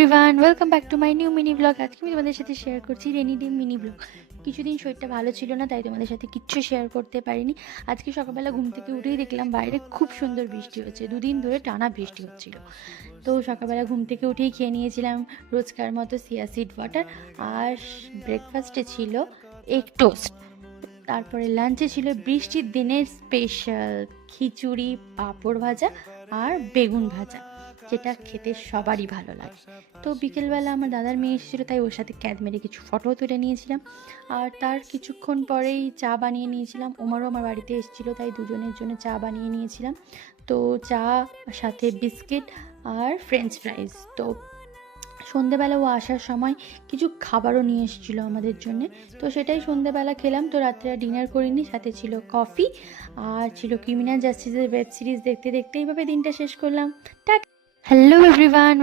Everyone, welcome back to my new mini blog. আজকে আমি তোমাদের সাথে শেয়ার করছি রেনি ডে মিনি ব্লগ। কিছুদিন শরীরটা ভালো ছিল না, তাই তোমাদের সাথে কিচ্ছু শেয়ার করতে পারিনি। আজকে সকালবেলা ঘুম থেকে উঠেই দেখলাম বাইরে খুব সুন্দর বৃষ্টি হচ্ছে। দুদিন ধরে টানা বৃষ্টি হচ্ছিল। তো সকালবেলা ঘুম থেকে উঠেই খেয়ে নিয়েছিলাম রোজকার মতো চিয়া সিড ওয়াটার। আর ব্রেকফাস্টে ছিল এগ টোস্ট। তারপরে লাঞ্চে ছিল বৃষ্টির দিনের স্পেশাল খিচুড়ি, পাঁপড় ভাজা আর বেগুন ভাজা, যেটা খেতে সবারই ভালো লাগে। তো বিকেলবেলা আমার দাদার মেয়ে এসেছিলো, তাই ওর সাথে ক্যাদ মেরে কিছু ফটোও তুলে নিয়েছিলাম। আর তার কিছুক্ষণ পরেই চা বানিয়ে নিয়েছিলাম। ওমারও আমার বাড়িতে এসেছিলো, তাই দুজনের জন্য চা বানিয়ে নিয়েছিলাম। তো চা সাথে বিস্কিট আর ফ্রেঞ্চ ফ্রাইজ। তো সন্ধেবেলা ও আসার সময় কিছু খাবারও নিয়ে এসেছিলো আমাদের জন্যে। তো সেটাই সন্ধেবেলা খেলাম। তো রাত্রে আর ডিনার করিনি, সাথে ছিল কফি আর ছিল ক্রিমিনাল জাস্টিসের ওয়েব সিরিজ দেখতে দেখতে এইভাবে দিনটা শেষ করলাম। টাটা। Hello everyone,